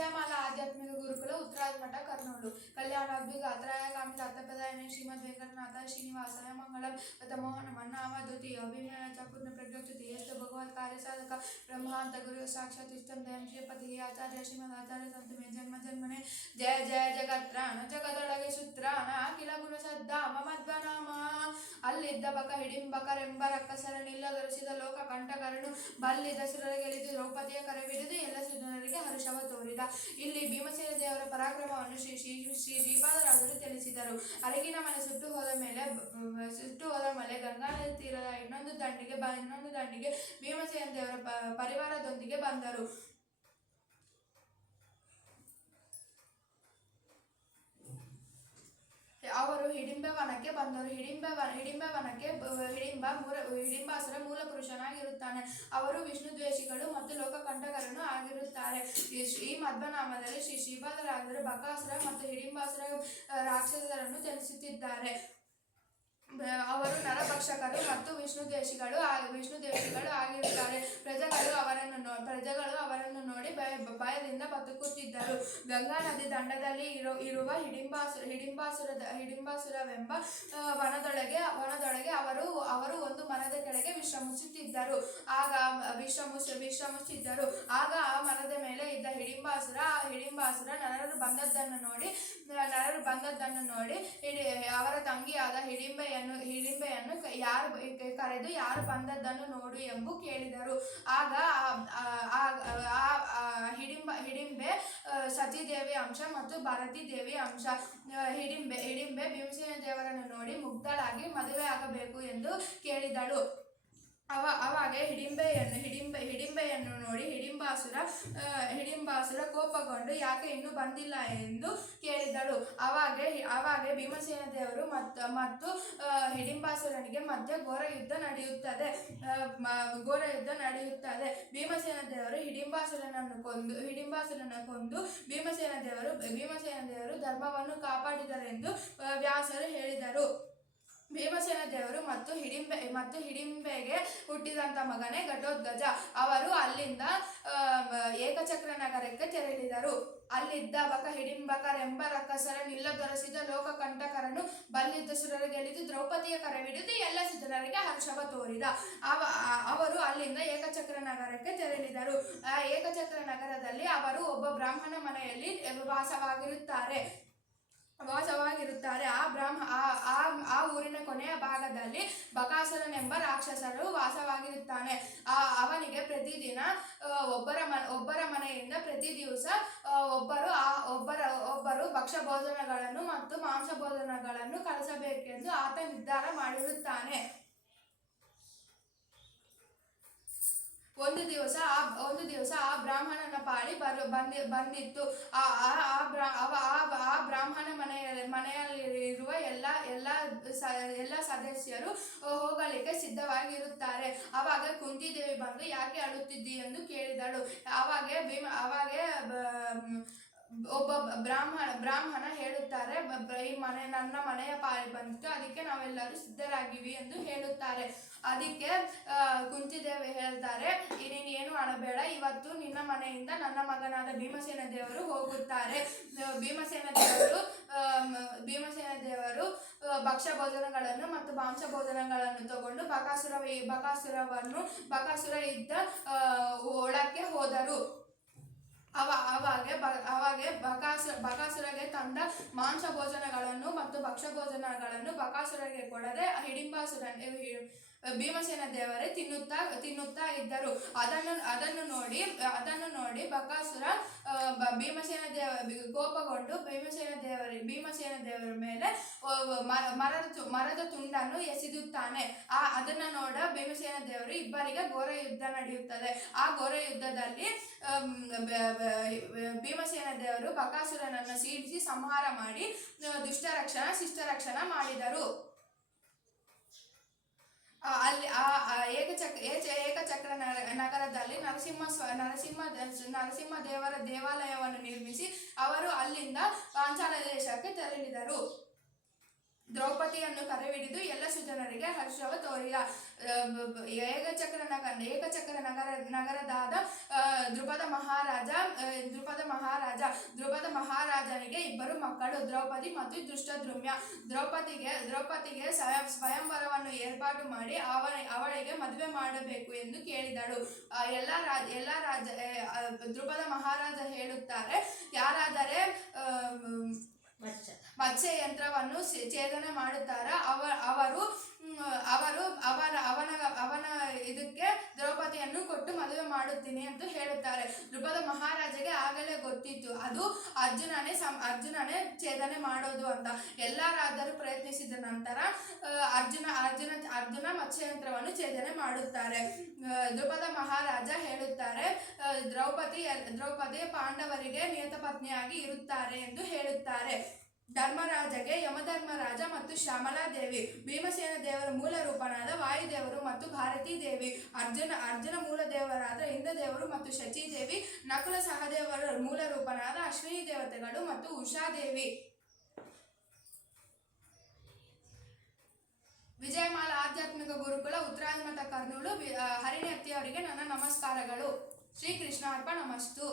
ವಿಜಯಮಾಲಾ ಆಧ್ಯಾತ್ಮಿಕ ಗುರುಕುಲ ಉತ್ತರಾದ ಮಠ ಕರ್ನೂಲು ಕಲ್ಯಾಣಾದ್ಭಿ ಗಾತ್ರಾಯ ಕಾಮಿ ದತ್ತಪದಾಯನೆ ಶ್ರೀಮದ್ ವೆಂಕಟನಾಥ ಶ್ರೀನಿವಾಸಾಯ ಮಂಗಳಂ ಗತಮೋಹನ ಮನ್ನಾವಧುತಿ ಅಭಿಮಯ ಚಪೂರ್ಣ ಪ್ರಜ್ಞಾಚ್ಯುತಿ ಯಸ್ತು ಭಗವತ್ ಕಾರ್ಯ ಸಾಧಕ ಬ್ರಹ್ಮಾಂತ ಗುರು ಸಾಕ್ಷಾತ್ ಇಷ್ಟಂ ದಯಂ ಶ್ರೀಪತಿ ಆಚಾರ್ಯ ಶ್ರೀಮದ್ ಆಚಾರ್ಯ ಸಂತು ಮೇ ಜನ್ಮ ಜನ್ಮನೆ ಜಯ ಜಯ ಜಗತ್ರಾಣ ಜಗದೊಳಗೆ ಸುತ್ರಾಣ ಅಖಿಲ ಗುರು ಸದ್ದಾಮ ಮಧ್ವನಾಮ ಅಲ್ಲಿದ್ದ ಬಕ ಹಿಡಿಂಬಕರೆಂಬ ರಕ್ಕಸರ ನಿಲ್ಲದೊರೆಸಿದ ಲೋಕ ಕಂಠಕರನು ಬಲ್ಲಿದ ಸುರರಿಗೆಲಿದು ದ್ರೌಪದಿಯ ಕರೆಬಿಡಿದು ಎಲ್ಲ ಸುಜನರಿಗೆ ಹರ್ಷವ ತೋರಿದ. ಇಲ್ಲಿ ಭೀಮಸೇನ ದೇವರ ಪರಾಕ್ರಮವನ್ನು ಶ್ರೀ ಶ್ರೀಪಾದರಾಜರು ತಿಳಿಸಿದರು. ಅರಗಿನ ಮನೆ ಸುಟ್ಟು ಹೋದ ಮೇಲೆ ಗಂಗಾ ನದಿ ತೀರದ ಇನ್ನೊಂದು ದಂಡಿಗೆ ಭೀಮಸೇನ ದೇವರ ಪರಿವಾರದೊಂದಿಗೆ ಬಂದರು. ಅವರು ಹಿಡಿಂಬವನಕ್ಕೆ ಬಂದರು. ಹಿಡಿಂಬಾಸುರ ಮೂಲ ಪುರುಷನಾಗಿರುತ್ತಾನೆ. ಅವರು ವಿಷ್ಣು ದ್ವೇಷಿಗಳು ಮತ್ತು ಲೋಕಕಂಟಕರನ್ನು ಆಗಿರುತ್ತಾರೆ. ಈ ಮಧ್ವನಾಮದಲ್ಲಿ ಶ್ರೀ ಶ್ರೀಪಾದರಾಜರು ಬಕಾಸುರ ಮತ್ತು ಹಿಡಿಂಬಾಸುರ ರಾಕ್ಷಸರನ್ನು ತಿಳಿಸುತ್ತಿದ್ದಾರೆ. ಅವರು ನರಭಕ್ಷಕರು ಮತ್ತು ವಿಷ್ಣು ದ್ವೇಷಿಗಳು ಆಗಿರುತ್ತಾರೆ. ಪ್ರಜೆಗಳು ಅವರನ್ನು ನೋಡಿ ಭಯದಿಂದ ಬದುಕುತ್ತಿದ್ದರು. ಗಂಗಾ ನದಿ ದಂಡದಲ್ಲಿ ಇರುವ ಹಿಡಿಂಬಾಸುರವೆಂಬ ವನದೊಳಗೆ ಅವರು ಒಂದು ಮರದ ಕೆಳಗೆ ವಿಶ್ರಮಿಸುತ್ತಿದ್ದರು. ಆಗ ಆ ಮರದ ಮೇಲೆ ಇದ್ದ ಹಿಡಿಂಬಾಸುರ ನರರು ಬಂದದ್ದನ್ನು ನೋಡಿ ಅವರ ತಂಗಿಯಾದ ಹಿಡಿಂಬೆಯನ್ನು ಕರೆದು ಯಾರು ಬಂದದ್ದನ್ನು ನೋಡು ಎಂದು ಕೇಳಿದರು. ಆಗ ಹಿಡಿಂಬೆ ಸತೀದೇವಿ ಅಂಶ ಮತ್ತು ಭಾರತೀ ದೇವಿ ಅಂಶ. ಹಿಡಿಂಬೆ ಭೀಮಸೇನ ದೇವರನ್ನು ನೋಡಿ ಮುಗ್ಧಳಾಗಿ ಮದುವೆ ಆಗಬೇಕು ಎಂದು ಕೇಳಿದಳು. ಅವಾಗ ಹಿಡಿಂಬೆಯನ್ನು ನೋಡಿ ಹಿಡಿಂಬಾಸುರ ಕೋಪಗೊಂಡು ಯಾಕೆ ಇನ್ನೂ ಬಂದಿಲ್ಲ ಎಂದು ಕೇಳಿದಳು. ಅವಾಗ ಭೀಮಸೇನ ದೇವರು ಮತ್ತು ಹಿಡಿಂಬಾಸುರನಿಗೆ ಮಧ್ಯೆ ಘೋರ ಯುದ್ಧ ನಡೆಯುತ್ತದೆ. ಭೀಮಸೇನ ದೇವರು ಹಿಡಿಂಬಾಸುರನನ್ನು ಕೊಂದು ಭೀಮಸೇನ ದೇವರು ಧರ್ಮವನ್ನು ಕಾಪಾಡಿದರೆಂದು ವ್ಯಾಸರು ಹೇಳಿದರು. ಭೀಮಸೇನ ದೇವರು ಮತ್ತು ಹಿಡಿಂಬೆಗೆ ಹುಟ್ಟಿದಂತ ಮಗನೇ ಘಟೋತ್ಕಚ. ಅವರು ಅಲ್ಲಿಂದ ಏಕಚಕ್ರ ನಗರಕ್ಕೆ ತೆರಳಿದರು. ಅಲ್ಲಿದ್ದ ಹಿಡಿಂಬಕರೆಂಬ ರಕ್ಕಸರ ನಿಲ್ಲದೊರೆಸಿದ ಲೋಕಕಂಟಕರನು ಬಲ್ಲಿದ್ದ ಸುರರಿಗೆಲಿದು ದ್ರೌಪದಿಯ ಕರೆಬಿಡಿದು ಎಲ್ಲ ಸುಜನರಿಗೆ ಹರ್ಷವ ತೋರಿದ. ಅವರು ಅಲ್ಲಿಂದ ಏಕಚಕ್ರ ನಗರಕ್ಕೆ ತೆರಳಿದರು. ಆ ಏಕಚಕ್ರ ನಗರದಲ್ಲಿ ಅವರು ಒಬ್ಬ ಬ್ರಾಹ್ಮಣ ಮನೆಯಲ್ಲಿ ವಾಸವಾಗಿರುತ್ತಾರೆ. ಆ ಊರಿನ ಕೊನೆಯ ಭಾಗದಲ್ಲಿ ಬಕಾಸುರನೆಂಬ ರಾಕ್ಷಸರು ವಾಸವಾಗಿರುತ್ತಾನೆ. ಅವನಿಗೆ ಪ್ರತಿದಿನ ಒಬ್ಬರ ಮನೆಯಿಂದ ಪ್ರತಿ ದಿವಸ ಒಬ್ಬರು ಭಕ್ಷ್ಯ ಭೋಜನಗಳನ್ನು ಮತ್ತು ಮಾಂಸ ಭೋಜನಗಳನ್ನು ಕಳಿಸಬೇಕೆಂದು ಆತ ನಿರ್ಧಾರ ಮಾಡಿರುತ್ತಾನೆ. ಒಂದು ದಿವಸ ಆ ಬ್ರಾಹ್ಮಣನ ಪಾಳಿ ಬಂದಿತ್ತು. ಆ ಬ್ರಾಹ್ಮಣ ಮನೆಯಲ್ಲಿರುವ ಎಲ್ಲ ಸದಸ್ಯರು ಹೋಗಲಿಕ್ಕೆ ಸಿದ್ಧವಾಗಿರುತ್ತಾರೆ. ಆವಾಗ ಕುಂತಿದೇವಿ ಬಂದು ಯಾಕೆ ಅಳುತ್ತಿದ್ದಿ ಎಂದು ಕೇಳಿದಳು. ಅವಾಗೆ ಒಬ್ಬ ಬ್ರಾಹ್ಮಣ ಹೇಳುತ್ತಾರೆ, ಈ ನನ್ನ ಮನೆಯ ಪಾಳಿ ಬಂದಿತ್ತು, ಅದಕ್ಕೆ ನಾವೆಲ್ಲರೂ ಸಿದ್ಧರಾಗಿವಿ ಎಂದು ಹೇಳುತ್ತಾರೆ. ಅದಕ್ಕೆ ಕುಂತಿದೇವಿ ಹೇಳ್ತಾರೆ, ನೀನು ಏನು ಅಳಬೇಡ, ಇವತ್ತು ನಿನ್ನ ಮನೆಯಿಂದ ನನ್ನ ಮಗನಾದ ಭೀಮಸೇನ ದೇವರು ಹೋಗುತ್ತಾರೆ. ಭೀಮಸೇನ ದೇವರು ಭಕ್ಷ್ಯ ಭೋಜನಗಳನ್ನು ಮತ್ತು ಮಾಂಸ ಭೋಜನಗಳನ್ನು ತಗೊಂಡು ಬಕಾಸುರ ಇದ್ದ ಒಳಕ್ಕೆ ಹೋದರು. ಅವಾಗೆ ಬಕಾಸುರಗೆ ತಂದ ಮಾಂಸ ಭೋಜನಗಳನ್ನು ಮತ್ತು ಭಕ್ಷ್ಯ ಭೋಜನಗಳನ್ನು ಬಕಾಸುರಗೆ ಕೊಡದೆ ಭೀಮಸೇನ ದೇವರೇ ತಿನ್ನುತ್ತಾ ಇದ್ದರು. ಅದನ್ನು ನೋಡಿ ಬಕಾಸುರ ಕೋಪಗೊಂಡು ಭೀಮಸೇನ ದೇವರ ಮೇಲೆ ಮರದ ತುಂಡನ್ನು ಎಸೆದುತ್ತಾನೆ. ಅದನ್ನು ನೋಡ ಭೀಮಸೇನ ದೇವರು ಇಬ್ಬರಿಗೆ ಘೋರ ಯುದ್ಧ ನಡೆಯುತ್ತದೆ. ಆ ಘೋರ ಯುದ್ಧದಲ್ಲಿ ಭೀಮಸೇನ ದೇವರು ಬಕಾಸುರನನ್ನು ಸೀಳಿಸಿ ಸಂಹಾರ ಮಾಡಿ ಶಿಷ್ಟರಕ್ಷಣ ಮಾಡಿದರು. ಅಲ್ಲಿ ಏಕಚಕ್ರ ನಗರದಲ್ಲಿ ನರಸಿಂಹ ದೇವರ ದೇವಾಲಯವನ್ನು ನಿರ್ಮಿಸಿ ಅವರು ಅಲ್ಲಿಂದ ಪಾಂಚಾಲ ದೇಶಕ್ಕೆ ತೆರಳಿದರು. ದ್ರೌಪದಿಯನ್ನು ಕರೆಹಿಡಿದು ಎಲ್ಲ ಸುಜನರಿಗೆ ಹರ್ಷವ ತೋರಿದ. ಏಕಚಕ್ರ ನಗರದಾದ ದ್ರುಪದ ಮಹಾರಾಜನಿಗೆ ಇಬ್ಬರು ಮಕ್ಕಳು, ದ್ರೌಪದಿ ಮತ್ತು ಧೃಷ್ಟದ್ಯುಮ್ನ. ದ್ರೌಪದಿಗೆ ಸ್ವಯಂವರವನ್ನು ಏರ್ಪಾಟು ಮಾಡಿ ಅವಳಿಗೆ ಮದುವೆ ಮಾಡಬೇಕು ಎಂದು ಕೇಳಿದಳು. ದ್ರುಪದ ಮಹಾರಾಜ ಹೇಳುತ್ತಾರೆ, ಯಾರಾದರೆ ಮತ್ಸ್ಯ ಯಂತ್ರವನ್ನು ಛೇದನೆ ಮಾಡುತ್ತಾರೋ ಅವನ ಇದಕ್ಕೆ ದ್ರೌಪದಿಯನ್ನು ಕೊಟ್ಟು ಮದುವೆ ಮಾಡುತ್ತೀನಿ ಅಂತ ಹೇಳುತ್ತಾರೆ. ದ್ರುಪದ ಮಹಾರಾಜಗೆ ಆಗಲೇ ಗೊತ್ತಿತ್ತು ಅದು ಅರ್ಜುನನೇ ಛೇದನೆ ಮಾಡೋದು ಅಂತ. ಎಲ್ಲ ರಾಜರು ಪ್ರಯತ್ನಿಸಿದ ನಂತರ ಅರ್ಜುನ ಮತ್ಸ್ಯಯಂತ್ರವನ್ನು ಛೇದನೆ ಮಾಡುತ್ತಾರೆ. ದ್ರುಪದ ಮಹಾರಾಜ ಹೇಳುತ್ತಾರೆ, ದ್ರೌಪದಿ ಪಾಂಡವರಿಗೆ ನಿಯತ ಪತ್ನಿಯಾಗಿ ಇರುತ್ತಾರೆ ಎಂದು ಹೇಳುತ್ತಾರೆ. ಧರ್ಮರಾಜಗೆ ಯಮಧರ್ಮರಾಜ ಮತ್ತು ಶ್ಯಾಮಲಾದೇವಿ, ಭೀಮಸೇನ ದೇವರ ಮೂಲ ರೂಪನಾದ ವಾಯುದೇವರು ಮತ್ತು ಭಾರತೀ ದೇವಿ, ಅರ್ಜುನ ಮೂಲ ದೇವರಾದ ಇಂದ್ರದೇವರು ಮತ್ತು ಶಚೀದೇವಿ, ನಕುಲ ಸಹದೇವರ ಮೂಲ ರೂಪನಾದ ಅಶ್ವಿನಿ ದೇವತೆಗಳು ಮತ್ತು ಉಷಾದೇವಿ. ವಿಜಯಮಾಲಾ ಆಧ್ಯಾತ್ಮಿಕ ಗುರುಕುಲ, ಉತ್ತರಾದಿಮಠ ಕರ್ನೂಲು. ಹರಿಣಿ ಅತ್ತಿಯವರಿಗೆ ನನ್ನ ನಮಸ್ಕಾರಗಳು. ಶ್ರೀಕೃಷ್ಣ ಅರ್ಪಣಮಸ್ತು.